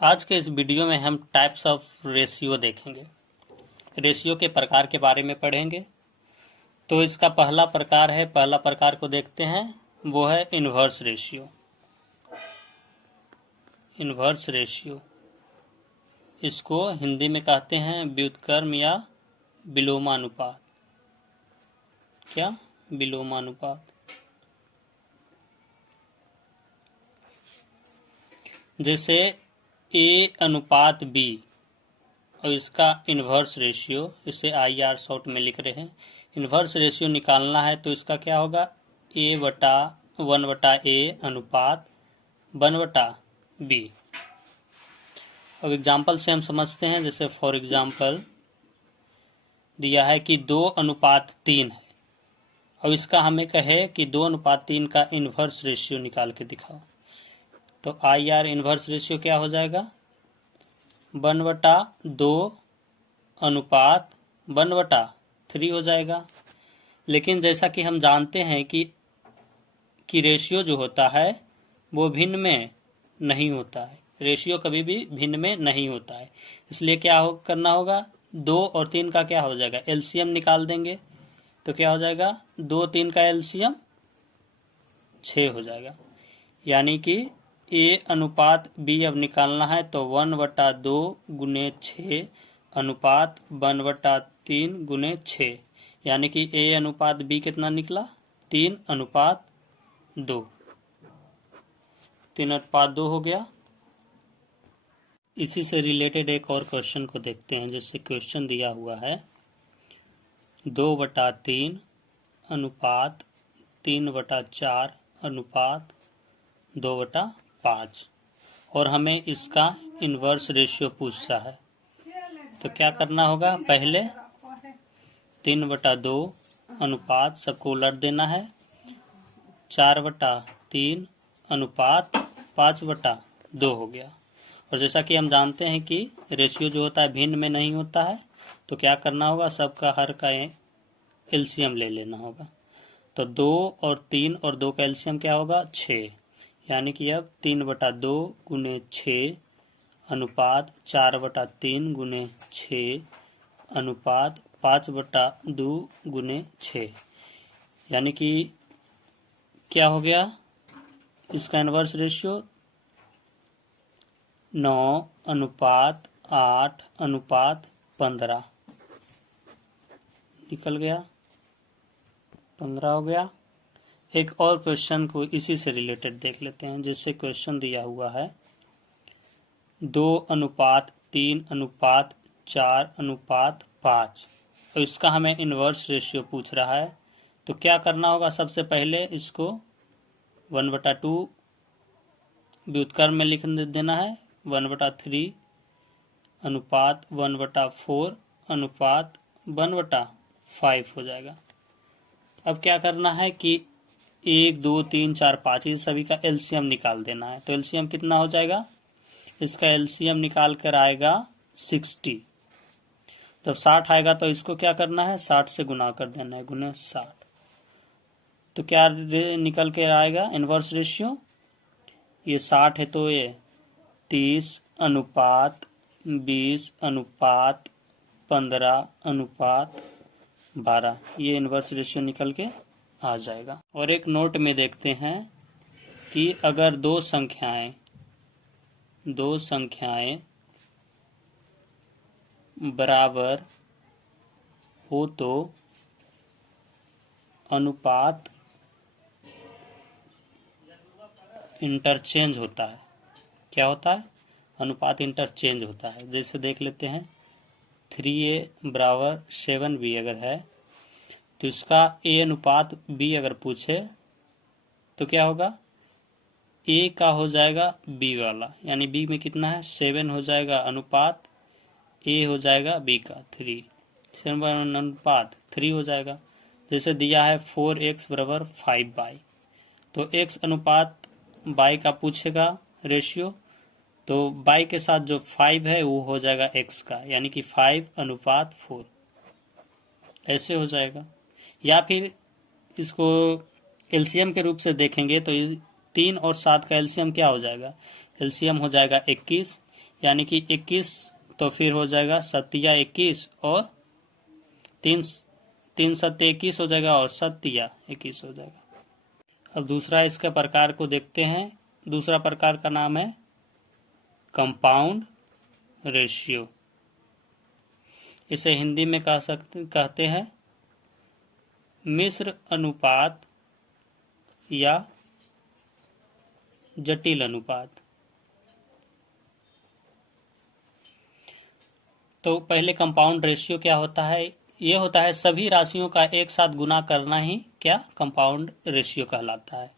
आज के इस वीडियो में हम टाइप्स ऑफ रेशियो देखेंगे। रेशियो के प्रकार के बारे में पढ़ेंगे। तो इसका पहला प्रकार को देखते हैं, वो है इन्वर्स रेशियो। इन्वर्स रेशियो इसको हिंदी में कहते हैं व्युत्क्रम या विलोमानुपात। क्या? विलोमानुपात। जैसे A अनुपात B और इसका इन्वर्स रेशियो, इसे IR शॉर्ट में लिख रहे हैं। इन्वर्स रेशियो निकालना है तो इसका क्या होगा, A/1/A अनुपात 1/B। अब एग्जाम्पल से हम समझते हैं। जैसे फॉर एग्जाम्पल दिया है कि 2:3 है और इसका हमें कहे कि 2:3 का इन्वर्स रेशियो निकाल के दिखाओ। तो IR इन्वर्स रेशियो क्या हो जाएगा, 1/2 अनुपात 1/3 हो जाएगा। लेकिन जैसा कि हम जानते हैं कि रेशियो जो होता है वो भिन्न में नहीं होता है। रेशियो कभी भी भिन्न में नहीं होता है। इसलिए क्या करना होगा, 2 और 3 का क्या हो जाएगा, एलसीएम निकाल देंगे। तो क्या हो जाएगा, 2 3 का एलसीएम 6 हो जाएगा। यानी कि A अनुपात B अब निकालना है तो 1/2 गुने 6 अनुपात 1/3 गुने 6, यानी कि A अनुपात B कितना निकला, 3:2। 3:2 हो गया। इसी से रिलेटेड एक और क्वेश्चन को देखते हैं। जैसे क्वेश्चन दिया हुआ है 2/3 अनुपात 3/4 अनुपात 2/5 और हमें इसका इन्वर्स रेशियो पूछता है। तो क्या करना होगा, पहले 3/2 अनुपात सबको उलट देना है, 4/3 अनुपात 5/2 हो गया। और जैसा कि हम जानते हैं कि रेशियो जो होता है भिन्न में नहीं होता है, तो क्या करना होगा, सबका हर का एलसीएम ले लेना होगा। तो 2 और 3 और 2 का एलसीएम क्या होगा, 6, यानी कि अब 3/2 गुने 6 अनुपात 4/3 गुने 6 अनुपात 5/2 गुने 6, यानी कि क्या हो गया, इसका इन्वर्स रेशियो 9:8:15 निकल गया, 15 हो गया। एक और क्वेश्चन को इसी से रिलेटेड देख लेते हैं। जैसे क्वेश्चन दिया हुआ है 2:3:4:5 और इसका हमें इन्वर्स रेशियो पूछ रहा है। तो क्या करना होगा, सबसे पहले इसको 1/2 व्युत्क्रम में लिख देना है, 1/3 अनुपात 1/4 अनुपात 1/5 हो जाएगा। अब क्या करना है कि 1 2 3 4 5 ये सभी का एलसीएम निकाल देना है। तो एलसीएम कितना हो जाएगा, इसका एलसीएम निकाल कर आएगा 60। जब 60 आएगा तो इसको क्या करना है, 60 से गुना कर देना है, गुने 60। तो क्या निकल के आएगा इन्वर्स रेशियो, ये 60 है तो ये 30 अनुपात 20 अनुपात 15 अनुपात 12, ये इन्वर्स रेशियो निकल के आ जाएगा। और एक नोट में देखते हैं कि अगर दो संख्याएं बराबर हो तो अनुपात इंटरचेंज होता है। क्या होता है, अनुपात इंटरचेंज होता है। जैसे देख लेते हैं 3A बराबर 7B अगर है तो इसका A अनुपात B अगर पूछे तो क्या होगा, A का हो जाएगा B वाला, यानी B में कितना है 7 हो जाएगा, अनुपात A हो जाएगा B का 3, 7 अनुपात 3 हो जाएगा। जैसे दिया है 4x बराबर 5y, तो x अनुपात y का पूछेगा रेशियो, तो y के साथ जो 5 है वो हो जाएगा x का, यानी कि 5:4 ऐसे हो जाएगा। या फिर इसको एलसीएम के रूप से देखेंगे तो 3 और 7 का एलसीएम क्या हो जाएगा, एलसीएम हो जाएगा 21, यानी कि 21, तो फिर हो जाएगा 7 21 और 3 3 7 21 हो जाएगा और 7 21 हो जाएगा। अब दूसरा इसका प्रकार को देखते हैं। दूसरा प्रकार का नाम है कंपाउंड रेशियो। इसे हिंदी में कहते हैं मिश्र अनुपात या जटिल अनुपात। तो पहले कंपाउंड रेशियो क्या होता है? ये होता है सभी राशियों का एक साथ गुना करना ही क्या कंपाउंड रेशियो कहलाता है।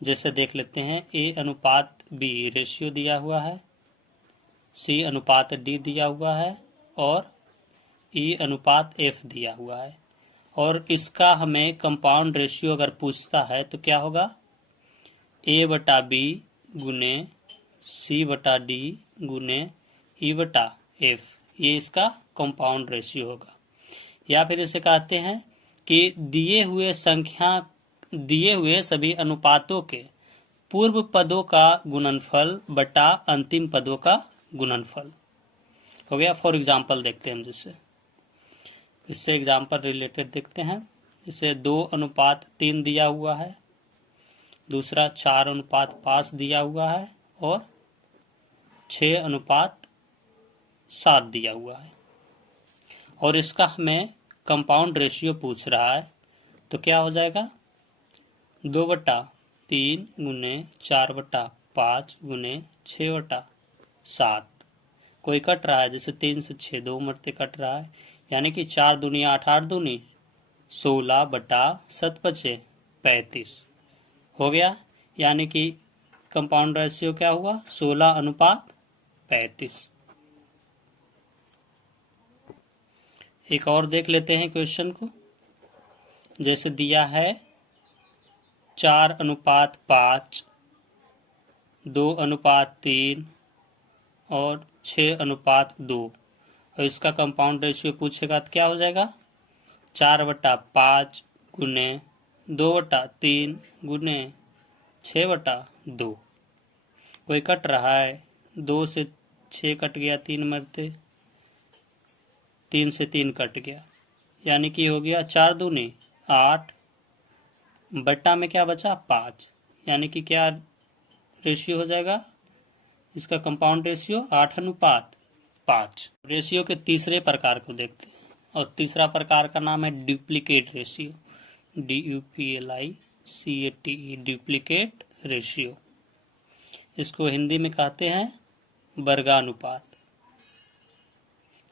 जैसे देख लेते हैं, ए अनुपात बी रेशियो दिया हुआ है, सी अनुपात डी दिया हुआ है और ई अनुपात एफ दिया हुआ है। और इसका हमें कंपाउंड रेशियो अगर पूछता है तो क्या होगा? ए बटा बी गुने सी बटा डी गुने ई बटा एफ, ये इसका कंपाउंड रेशियो होगा। या फिर इसे कहते हैं कि दिए हुए सभी अनुपातों के पूर्व पदों का गुणनफल बटा अंतिम पदों का गुणनफल हो गया। फॉर एग्जाम्पल देखते हैं हम, जिससे इससे एग्जाम्पल रिलेटेड देखते हैं। इसे 2:3 दिया हुआ है, दूसरा 4:5 दिया हुआ है और 6:7 दिया हुआ है। और इसका हमें कंपाउंड रेशियो पूछ रहा है, तो क्या हो जाएगा? 2/3 गुने 4/5 गुने 6/7। कोई कट रहा है, जैसे 3 से 6 2 मरते कट रहा है, यानी कि 4 दूनी 8 8 दूनी 16/7/35 हो गया। यानी कि कंपाउंड रेशियो क्या हुआ? 16:35। एक और देख लेते हैं क्वेश्चन को। जैसे दिया है 4:5, 2:3 और 6:2, और इसका कंपाउंड रेशियो पूछेगा तो क्या हो जाएगा? 4/5 गुने 2/3 गुने 6/2। कोई कट रहा है, 2 से 6 कट गया, 3 मरते, 3 से 3 कट गया, यानी कि हो गया 4 दूनी 8, बट्टा में क्या बचा? 5, यानी कि क्या रेशियो हो जाएगा इसका कंपाउंड रेशियो? 8:5। रेशियो के तीसरे प्रकार को देखते हैं, और तीसरा प्रकार का नाम है duplicate ratio, DUPLICATE, duplicate ratio. इसको हिंदी में कहते हैं वर्गानुपात,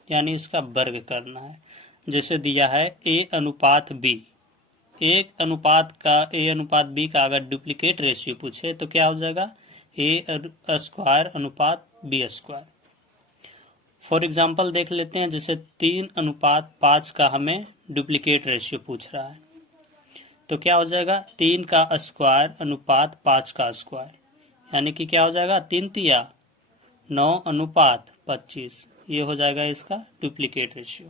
यानी इसका वर्ग करना है। जैसे दिया है A/B, A अनुपात B का अगर डुप्लीकेट रेशियो पूछे तो क्या हो जाएगा? A²/B²। फॉर एग्जाम्पल देख लेते हैं, जैसे 3:5 का हमें डुप्लीकेट रेशियो पूछ रहा है, तो क्या हो जाएगा? 3 का स्क्वायर अनुपात 5 का स्क्वायर, यानी कि क्या हो जाएगा? 3 तिया 9:25, ये हो जाएगा इसका डुप्लीकेट रेशियो।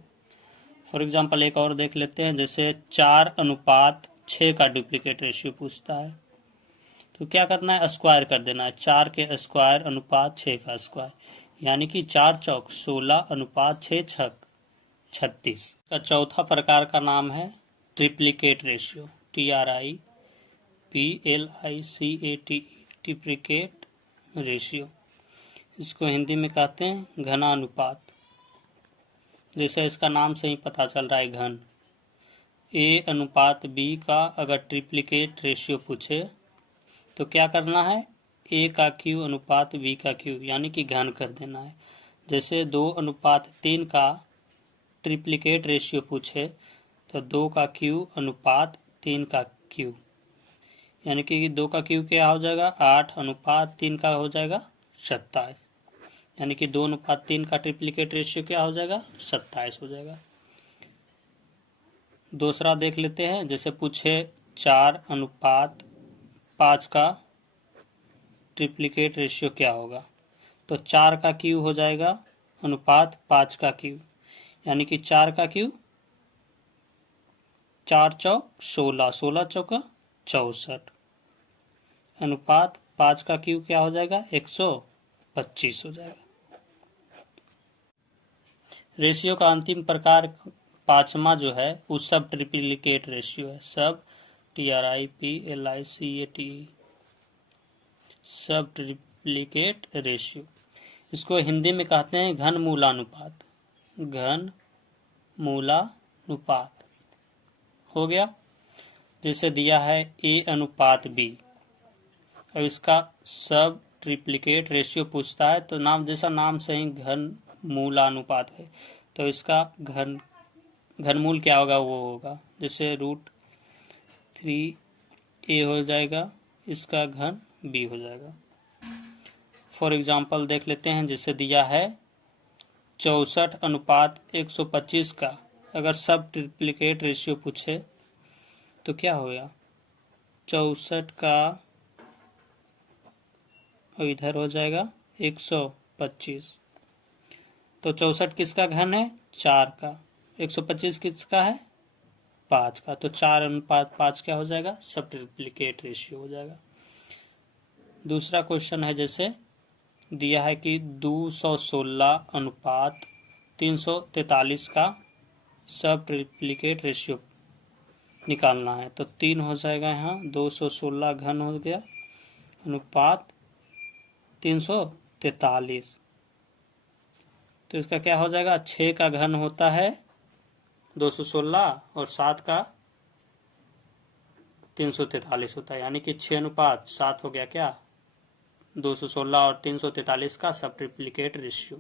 फॉर एग्जाम्पल एक और देख लेते हैं, जैसे 4:6 का डुप्लीकेट रेशियो पूछता है, तो क्या करना है? स्क्वायर कर देना है, 4 के स्क्वायर अनुपात 6 का स्क्वायर, यानी कि 4 चौक 16 अनुपात 6 छक 36। का चौथा प्रकार का नाम है triplicate ratio, TRIPLICATE, triplicate ratio. इसको हिंदी में कहते हैं घनानुपात। जैसे इसका नाम से ही पता चल रहा है, घन। A/B का अगर ट्रिप्लिकेट रेशियो पूछे तो क्या करना है? A का Q अनुपात B का Q, यानी कि घन कर देना है। जैसे 2:3 का ट्रिप्लिकेट रेशियो पूछे तो 2 का Q अनुपात 3 का Q, यानी कि 2 का Q क्या हो जाएगा? 8:3 का हो जाएगा 27, यानी कि 2:3 का ट्रिप्लिकेट रेशियो क्या हो जाएगा? 27 हो जाएगा। दूसरा देख लेते हैं, जैसे पूछे 4:5 का ट्रिप्लिकेट रेशियो क्या होगा, तो 4 का Q हो जाएगा अनुपात 5 का Q, यानी कि 4 का Q 4 चौक 16, 16 चौका 64 अनुपात 5 का Q क्या हो जाएगा? 105। 25 हो जाएगा। रेशियो का अंतिम प्रकार 5वां जो है वो सब ट्रिप्लिकेट रेशियो है। सब TRIPLICATE सब ट्रिप्लिकेट रेशियो। इसको हिंदी में कहते हैं घन मूलानुपात। घन मूलानुपात हो गया। जैसे दिया है A/B, और इसका सब ट्रिप्लिकेट रेशियो पूछता है तो नाम जैसा नाम से ही घन मूलानुपात है, तो इसका घनमूल क्या होगा, वो होगा जैसे √3A हो जाएगा, इसका घन B हो जाएगा। फॉर एग्जाम्पल देख लेते हैं। जैसे दिया है 64/125 का अगर सब ट्रिप्लिकेट रेशियो पूछे तो क्या होगा, 64 का और इधर हो जाएगा 125। तो 64 किसका घन है, 4 का। 125 किसका है, 5 का। तो 4/5 क्या हो जाएगा, सब ट्रिप्लिकेट रेशियो हो जाएगा। दूसरा क्वेश्चन है, जैसे दिया है कि 216/343 का सब ट्रिप्लिकेट रेशियो निकालना है। तो 3 हो जाएगा, यहाँ 216 घन हो गया अनुपात 343। तो इसका क्या हो जाएगा, 6 का घन होता है 216 और 7 का 343 होता है, यानी कि 6:7 हो गया क्या, 216 और 343 का सब ट्रिप्लिकेट रेशियो।